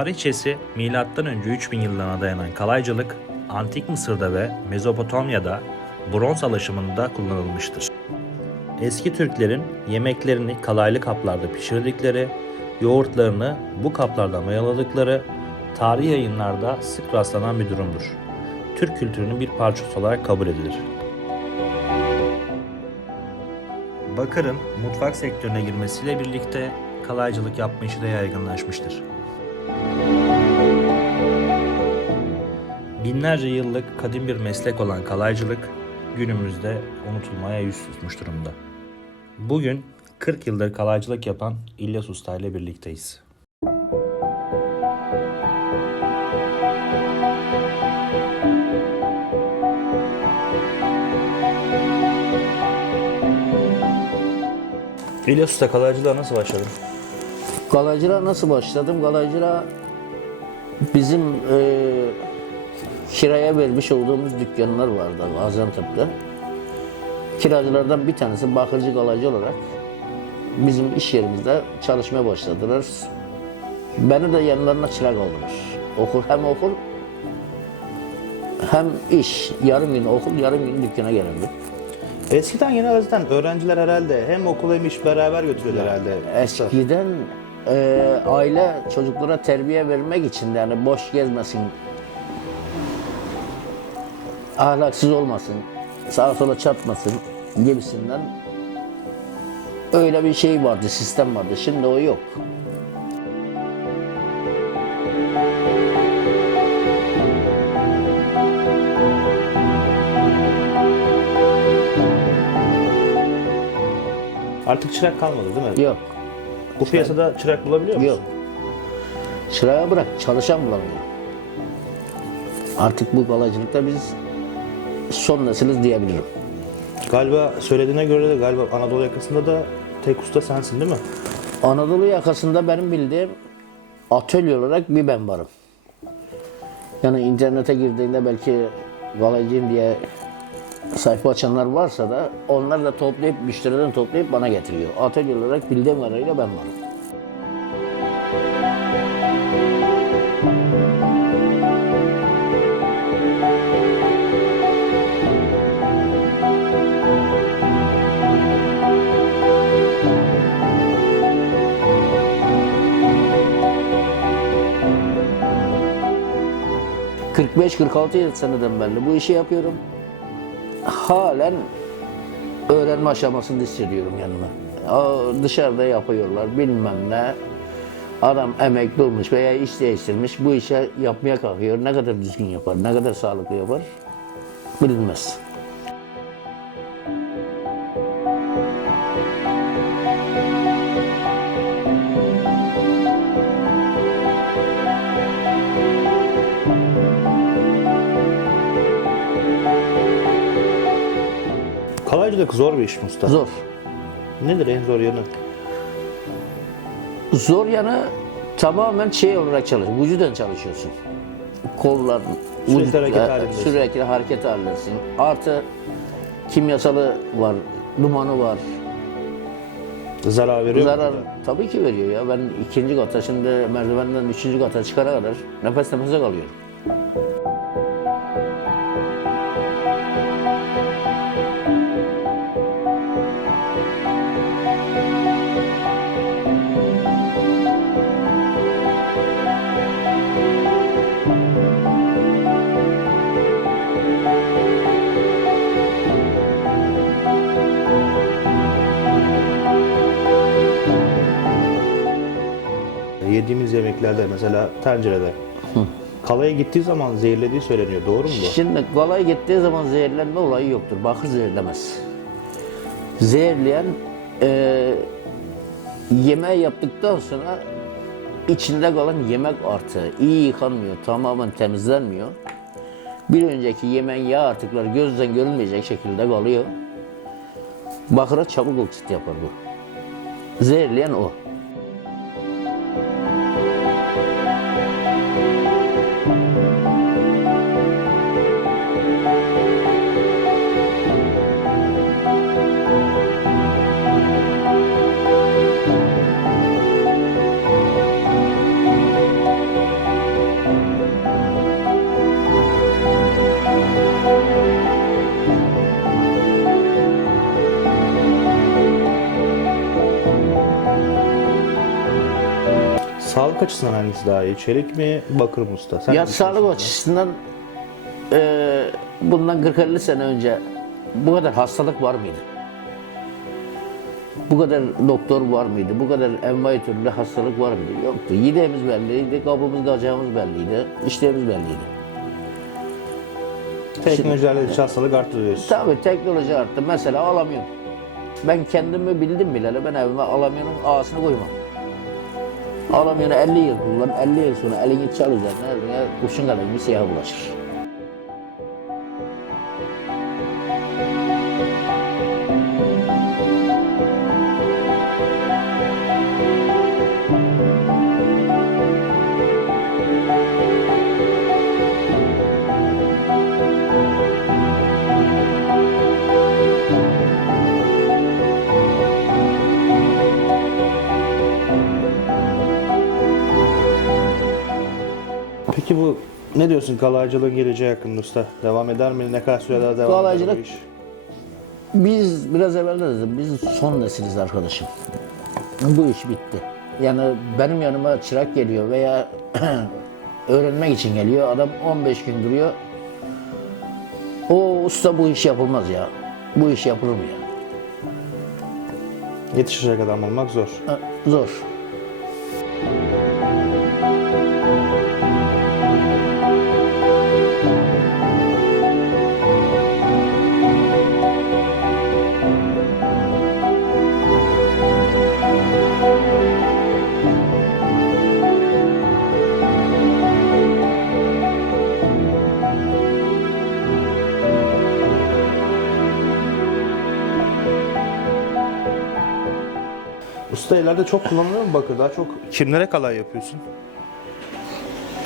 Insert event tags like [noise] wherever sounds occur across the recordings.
Tarihçesi M.Ö. 3000 yıllarına dayanan kalaycılık, Antik Mısır'da ve Mezopotamya'da bronz alaşımında kullanılmıştır. Eski Türklerin yemeklerini kalaylı kaplarda pişirdikleri, yoğurtlarını bu kaplarda mayaladıkları tarih yayınlarda sık rastlanan bir durumdur. Türk kültürünün bir parçası olarak kabul edilir. Bakır'ın mutfak sektörüne girmesiyle birlikte kalaycılık yapma işi de yaygınlaşmıştır. Binlerce yıllık kadim bir meslek olan kalaycılık günümüzde unutulmaya yüz tutmuş durumda. Bugün 40 yıldır kalaycılık yapan İlyas Usta ile birlikteyiz. İlyas Usta kalaycılığa nasıl başladın? Galaycılığa nasıl başladım? Galaycılığa bizim e, kiraya vermiş olduğumuz dükkanlar vardı Gaziantep'te. Kiracılardan bir tanesi bakırcı galaycı olarak bizim iş yerimizde çalışmaya başladılar. Beni de yanlarına çırak aldılar. Okul hem okul hem iş. Yarım gün okul, yarım gün dükkana gelirdi. Eskiden genelde zaten öğrenciler herhalde hem okul hem iş beraber götürüyordu herhalde. Eskiden e, aile çocuklara terbiye vermek için yani boş gezmesin, ahlaksız olmasın, sağa sola çarpmasın gibisinden öyle bir şey vardı, sistem vardı. Şimdi o yok. Artık çırak kalmadı değil mi? Yok, Bu piyasada çırak bulabiliyor musun? yok. Çırağı bırak, çalışan bulamıyor. Artık bu balacılıkta biz son nesiliz diyebilirim. Galiba söylediğine göre de galiba Anadolu yakasında da tek usta sensin değil mi? Anadolu yakasında benim bildiğim atölye olarak bir ben varım. Yani internete girdiğinde belki galaycıyım diye sayfa açanlar varsa da onlar da toplayıp müşteriden toplayıp bana getiriyor. Atölye olarak bildiğim kadarıyla ben varım. ...45-46 yıl seneden beri bu işi yapıyorum. Halen öğrenme aşamasında hissediyorum yanıma. Dışarıda yapıyorlar bilmem ne. Adam emekli olmuş veya iş değiştirmiş bu işe yapmaya kalkıyor. Ne kadar düzgün yapar, ne kadar sağlıklı yapar bilinmez. Kalaycılık zor bir iş mi usta? Zor. Nedir en zor yanı? Zor yanı tamamen şey olarak çalışıyor. Vücuden çalışıyorsun. Kollar, Sürekli vücut- hareket halindesin. Sürekli hareket halindesin. Artı kimyasalı var, dumanı var. Zarar veriyor mu? Zarar tabii ki veriyor ya. Ben ikinci kata şimdi merdivenden üçüncü kata çıkana kadar nefes nefese kalıyorum. Yediğimiz yemeklerde mesela tencerede. Kalaya gittiği zaman zehirlediği söyleniyor. Doğru mu bu? Şimdi kolay gittiği zaman zehirlenme olayı yoktur. Bakır zehirlemez. Zehirleyen e, yemeği yaptıktan sonra içinde kalan yemek artığı iyi yıkanmıyor, tamamen temizlenmiyor. Bir önceki yemeğin yağ artıkları gözden görülmeyecek şekilde kalıyor. Bakıra çabuk oksit yapar bu. Zehirleyen o. açısından hangisi daha iyi? Çelik mi, bakır mı usta? Sen ya sağlık düşünüyorsun? açısından e, bundan 40-50 sene önce bu kadar hastalık var mıydı? Bu kadar doktor var mıydı? Bu kadar envai türlü hastalık var mıydı? Yoktu. Yediğimiz belliydi, kabımız kacağımız belliydi, işlerimiz belliydi. Teknolojilerle iç hastalık arttı diyorsun. Tabii teknoloji arttı. Mesela alamıyorum. Ben kendimi bildim bileli ben evime alamıyorum ağasını koymam. Alamıyorum 50 yıl kullan, 50 yıl sonra elini çalacaksın, eline kurşun kalemi siyah bulaşır. Ne diyorsun kalaycılığın geleceği hakkında usta? Devam eder mi? Ne kadar süre daha devam eder Kalaycılık- bu iş? Biz biraz evvel de dedim, biz son nesiliz arkadaşım. Bu iş bitti. Yani benim yanıma çırak geliyor veya [clears throat] öğrenmek için geliyor. Adam 15 gün duruyor. O usta bu iş yapılmaz ya. Bu iş yapılır mı ya? Yetişecek adam olmak zor. Ha, Zor. Usta evlerde çok kullanılıyor mu bakır? Daha çok kimlere kalay yapıyorsun?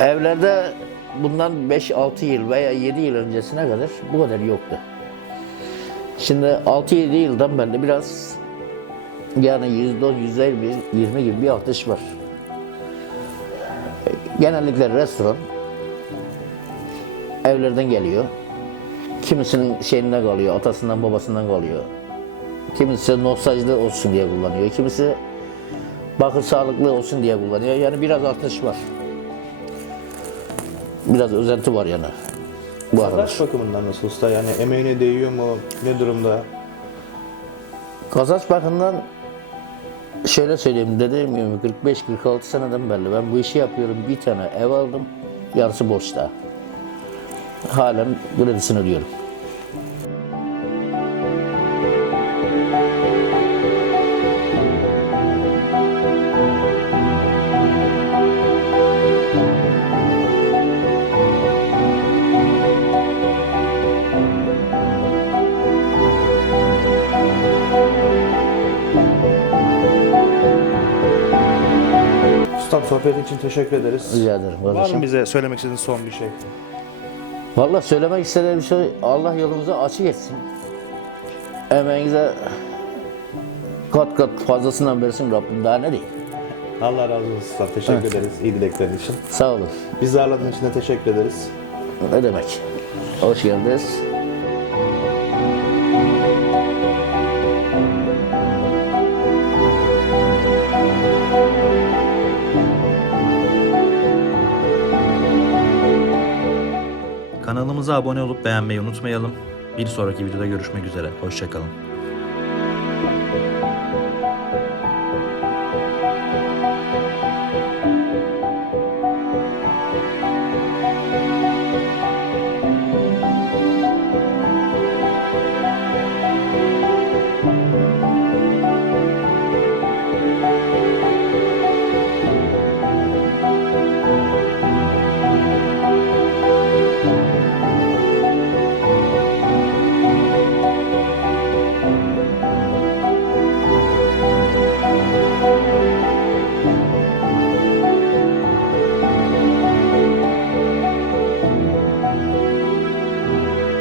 Evlerde bundan 5-6 yıl veya 7 yıl öncesine kadar bu kadar yoktu. Şimdi 6-7 yıldan beri biraz yani %10, %20 gibi bir artış var. Genellikle restoran evlerden geliyor. Kimisinin şeyinden kalıyor, atasından babasından kalıyor. Kimisi nostaljide olsun diye kullanıyor. Kimisi bakır sağlıklı olsun diye kullanıyor. Yani biraz artış var. Biraz özenti var yani. Bu arada. Araç bakımından nasıl usta? Yani emeğine değiyor mu? Ne durumda? Kazanç bakımından şöyle söyleyeyim dediğim gibi 45-46 seneden beri ben bu işi yapıyorum. Bir tane ev aldım. Yarısı borçta. Halen kredisini ödüyorum. Sohbetin için teşekkür ederiz. Rica ederim Var kardeşim. mı bize söylemek istediğin son bir şey? Vallahi söylemek istediğim şey Allah yolunuzu açık etsin. Emeğinize kat kat fazlasından versin Rabbim daha ne diyeyim. Allah razı olsun. Teşekkür ederiz iyi dileklerin için. Sağ olun. Bizi ağırladığın için de teşekkür ederiz. Ne demek. Hoş geldiniz. Kanalımıza abone olup beğenmeyi unutmayalım. Bir sonraki videoda görüşmek üzere. Hoşçakalın.